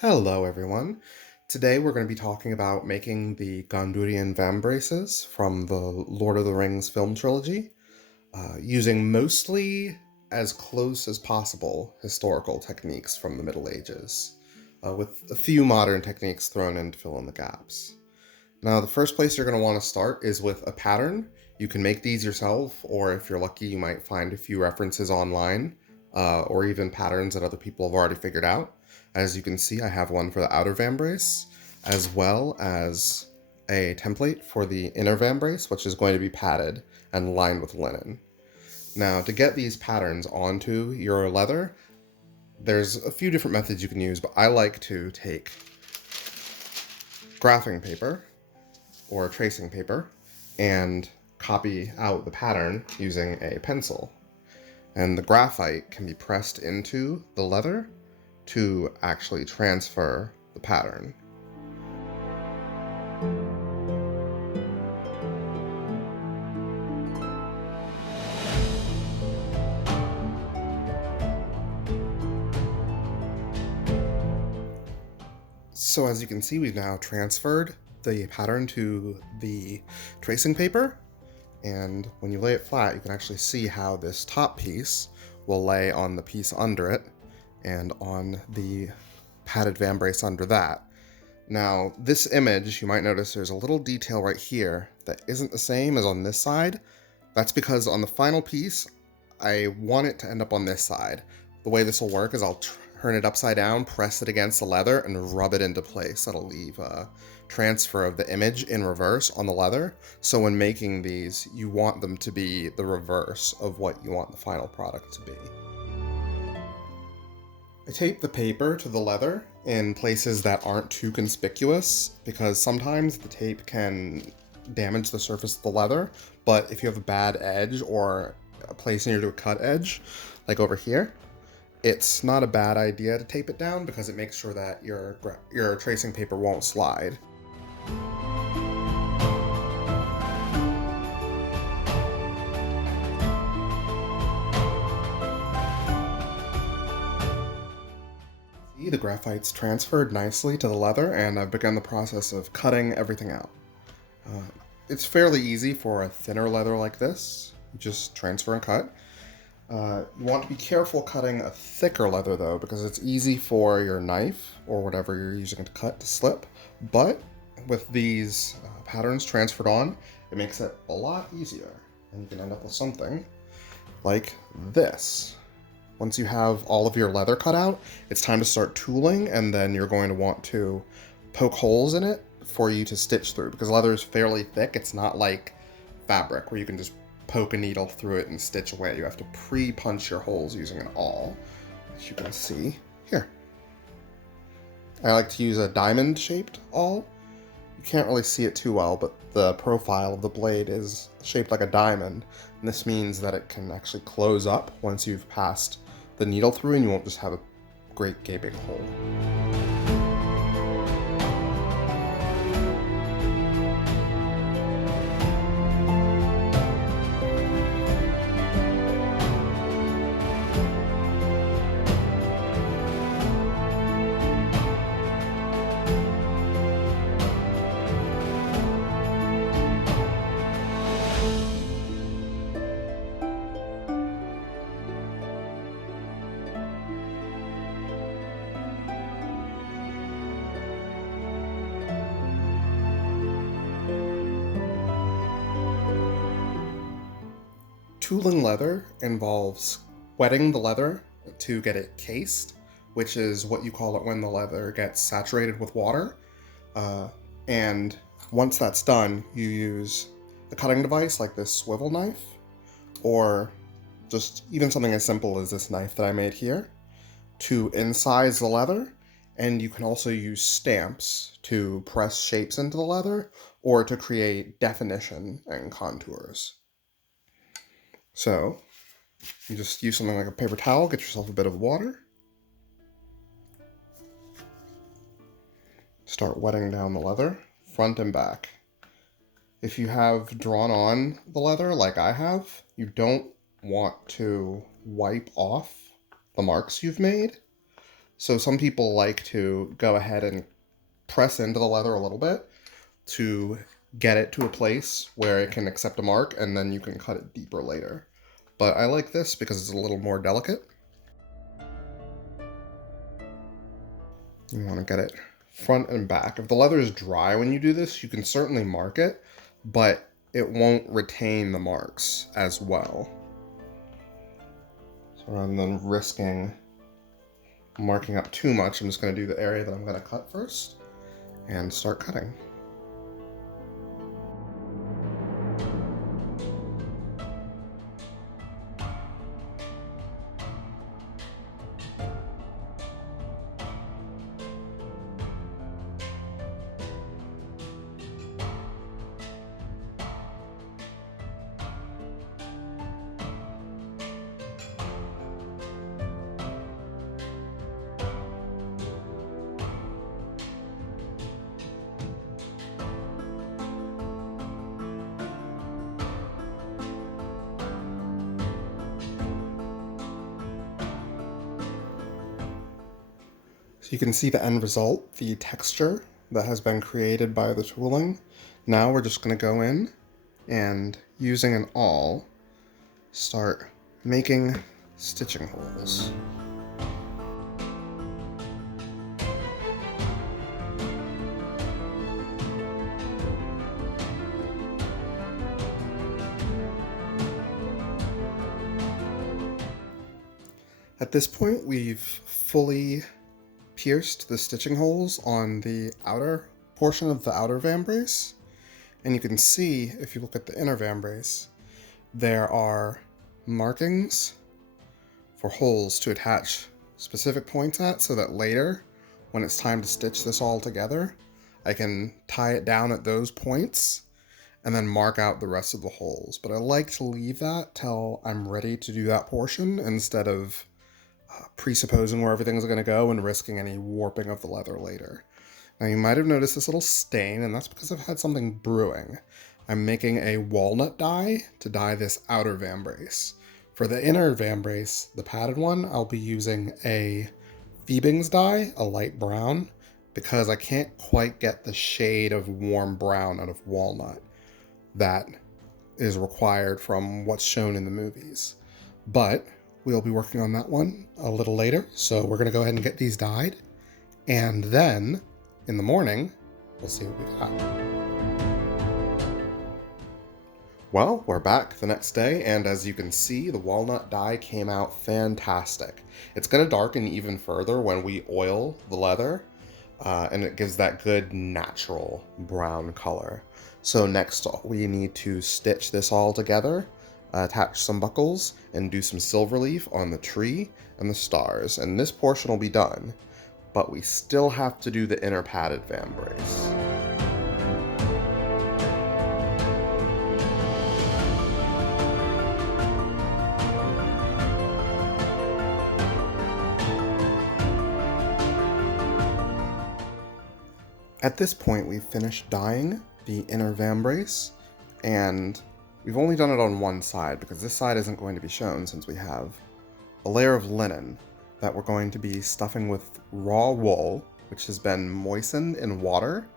Hello everyone. Today we're going to be talking about making the Gondorian vambraces from the Lord of the Rings film trilogy, using mostly as close as possible historical techniques from the Middle Ages, with a few modern techniques thrown in to fill in the gaps. Now the first place you're going to want to start is with a pattern. You can make these yourself, or if you're lucky you might find a few references online, or even patterns that other people have already figured out. As you can see, I have one for the outer vambrace, as well as a template for the inner vambrace, which is going to be padded and lined with linen. Now, to get these patterns onto your leather, there's a few different methods you can use, but I like to take graphing paper or tracing paper and copy out the pattern using a pencil. And the graphite can be pressed into the leather to actually transfer the pattern. So as you can see, we've now transferred the pattern to the tracing paper, and when you lay it flat, you can actually see how this top piece will lay on the piece under it and on the padded vambrace under that. Now, this image, you might notice there's a little detail right here that isn't the same as on this side. That's because on the final piece, I want it to end up on this side. The way this will work is I'll turn it upside down, press it against the leather, and rub it into place. That'll leave a transfer of the image in reverse on the leather. So when making these, you want them to be the reverse of what you want the final product to be. I tape the paper to the leather in places that aren't too conspicuous because sometimes the tape can damage the surface of the leather, but if you have a bad edge or a place near to a cut edge, like over here, it's not a bad idea to tape it down because it makes sure that your tracing paper won't slide. The graphite's transferred nicely to the leather, and I've begun the process of cutting everything out. It's fairly easy for a thinner leather like this. You just transfer and cut. You want to be careful cutting a thicker leather though, because it's easy for your knife or whatever you're using to cut to slip. But with these patterns transferred on, it makes it a lot easier, and you can end up with something like this. Once you have all of your leather cut out, it's time to start tooling, and then you're going to want to poke holes in it for you to stitch through, because leather is fairly thick. It's not like fabric where you can just poke a needle through it and stitch away. You have to pre-punch your holes using an awl, as you can see here. I like to use a diamond-shaped awl. You can't really see it too well, but the profile of the blade is shaped like a diamond, and this means that it can actually close up once you've passed the needle through, and you won't just have a great gaping hole. Tooling leather involves wetting the leather to get it cased, which is what you call it when the leather gets saturated with water. And once that's done, you use a cutting device like this swivel knife, or just even something as simple as this knife that I made here, to incise the leather. And you can also use stamps to press shapes into the leather or to create definition and contours. So you just use something like a paper towel, get yourself a bit of water, start wetting down the leather, front and back. If you have drawn on the leather like I have, you don't want to wipe off the marks you've made. So some people like to go ahead and press into the leather a little bit to get it to a place where it can accept a mark, and then you can cut it deeper later. But I like this because it's a little more delicate. You want to get it front and back. If the leather is dry when you do this, you can certainly mark it, but it won't retain the marks as well. So rather than risking marking up too much, I'm just going to do the area that I'm going to cut first and start cutting. So you can see the end result, the texture that has been created by the tooling. Now we're just going to go in and, using an awl, start making stitching holes. At this point, we've fully pierced the stitching holes on the outer portion of the outer vambrace, and you can see, if you look at the inner vambrace, there are markings for holes to attach specific points at, so that later, when it's time to stitch this all together, I can tie it down at those points and then mark out the rest of the holes. But I like to leave that till I'm ready to do that portion instead of presupposing where everything's going to go and risking any warping of the leather later. Now you might have noticed this little stain, and that's because I've had something brewing. I'm making a walnut dye to dye this outer vambrace. For the inner vambrace, the padded one, I'll be using a Phoebing's dye, a light brown, because I can't quite get the shade of warm brown out of walnut that is required from what's shown in the movies. But we'll be working on that one a little later, so we're going to go ahead and get these dyed, and then in the morning we'll see what we got. Well, we're back the next day, and as you can see, the walnut dye came out fantastic. It's going to darken even further when we oil the leather, and it gives that good natural brown color. So next we need to stitch this all together, attach some buckles, and do some silver leaf on the tree and the stars, and this portion will be done, but we still have to do the inner padded vambrace. At this point, we've finished dyeing the inner vambrace, and we've only done it on one side because this side isn't going to be shown since we have a layer of linen that we're going to be stuffing with raw wool, which has been moistened in water,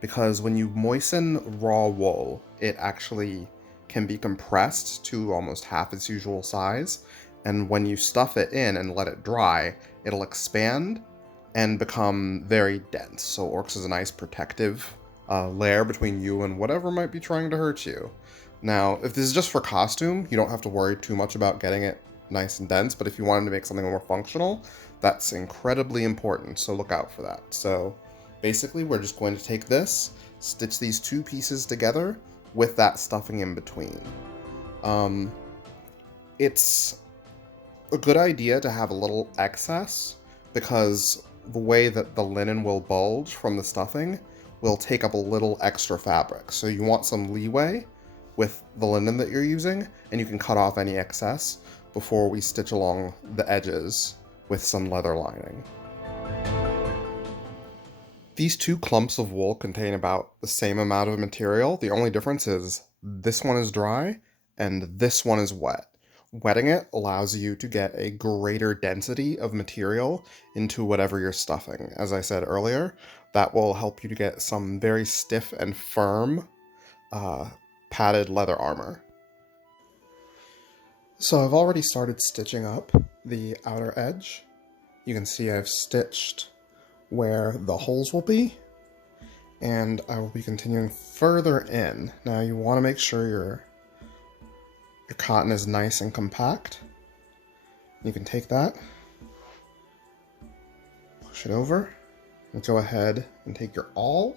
because when you moisten raw wool, it actually can be compressed to almost half its usual size, and when you stuff it in and let it dry, it'll expand and become very dense, so it works as a nice protective layer between you and whatever might be trying to hurt you. Now, if this is just for costume, you don't have to worry too much about getting it nice and dense, but if you wanted to make something more functional, that's incredibly important, so look out for that. So basically, we're just going to take this, stitch these two pieces together with that stuffing in between. It's a good idea to have a little excess, because the way that the linen will bulge from the stuffing will take up a little extra fabric. So you want some leeway with the linen that you're using, and you can cut off any excess before we stitch along the edges with some leather lining. These two clumps of wool contain about the same amount of material. The only difference is this one is dry and this one is wet. Wetting it allows you to get a greater density of material into whatever you're stuffing. As I said earlier, that will help you to get some very stiff and firm padded leather armor. So I've already started stitching up the outer edge. You can see I've stitched where the holes will be, and I will be continuing further in. Now you want to make sure your cotton is nice and compact. You can take that, push it over, and go ahead and take your awl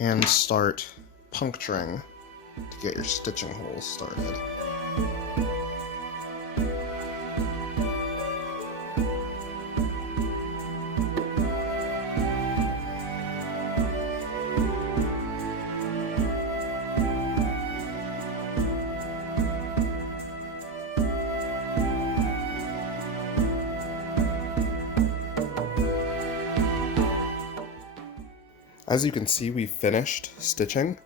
and start puncturing to get your stitching holes started. As you can see, we've finished stitching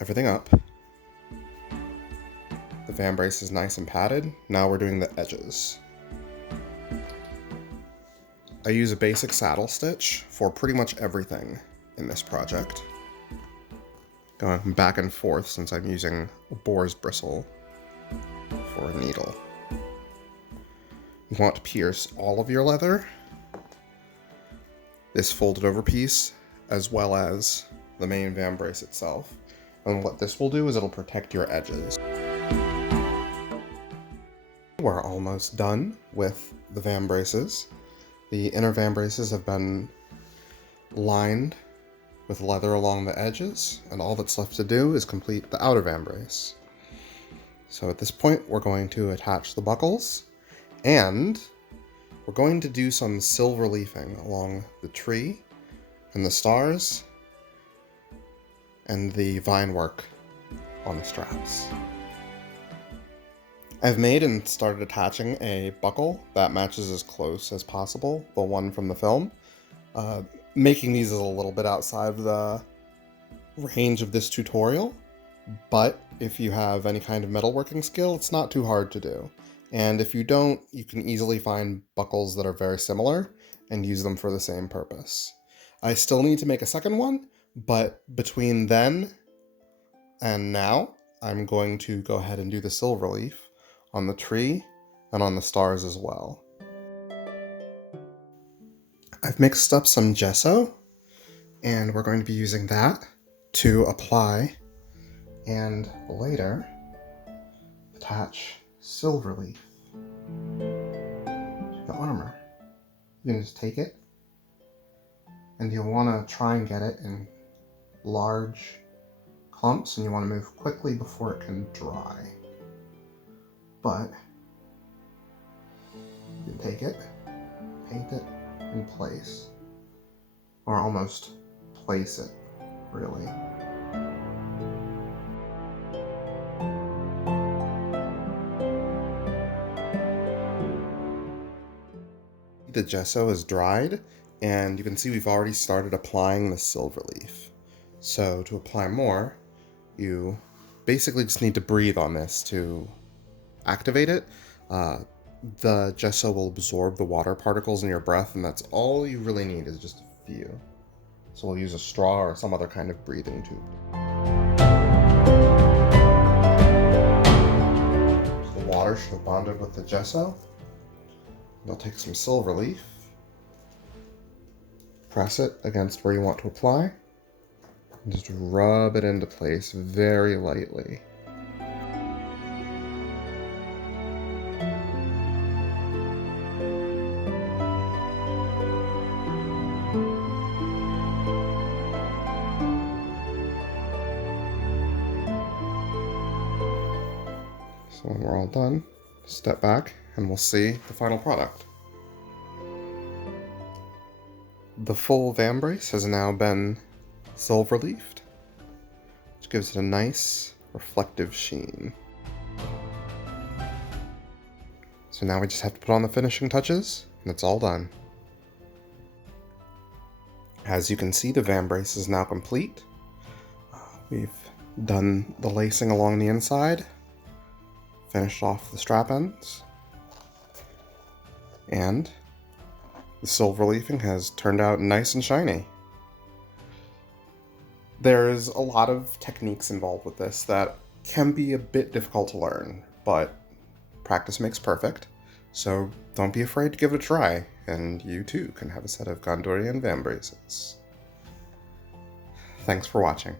everything up. The vambrace is nice and padded. Now we're doing the edges. I use a basic saddle stitch for pretty much everything in this project, going back and forth since I'm using a Boar's bristle for a needle. You want to pierce all of your leather, this folded over piece, as well as the main vambrace itself. And what this will do is it'll protect your edges. We're almost done with the vambraces. The inner vambraces have been lined with leather along the edges, and all that's left to do is complete the outer vambrace. So at this point, we're going to attach the buckles, and we're going to do some silver leafing along the tree and the stars and the vine work on the straps. I've made and started attaching a buckle that matches as close as possible the one from the film. Making these is a little bit outside the range of this tutorial, but if you have any kind of metalworking skill, it's not too hard to do. And if you don't, you can easily find buckles that are very similar and use them for the same purpose. I still need to make a second one, but between then and now, I'm going to go ahead and do the silver leaf on the tree and on the stars as well. I've mixed up some gesso, and we're going to be using that to apply and later attach silver leaf to the armor. You can just take it, and you'll want to try and get it in large clumps, and you want to move quickly before it can dry. But you can take it, paint it in place, or almost place it, really. The gesso is dried, and you can see we've already started applying the silver leaf. So to apply more, you basically just need to breathe on this to activate it. The gesso will absorb the water particles in your breath, and that's all you really need is just a few. So we'll use a straw or some other kind of breathing tube. So the water should have bonded with the gesso. I'll take some silver leaf, press it against where you want to apply, and just rub it into place very lightly. So when we're all done, step back and we'll see the final product. The full vambrace has now been silver leafed, which gives it a nice reflective sheen. So now we just have to put on the finishing touches, and it's all done. As you can see, the vambrace is now complete. We've done the lacing along the inside, finished off the strap ends. And the silver leafing has turned out nice and shiny. There's a lot of techniques involved with this that can be a bit difficult to learn, but practice makes perfect, so don't be afraid to give it a try, and you too can have a set of Gondorian vambraces. Thanks for watching.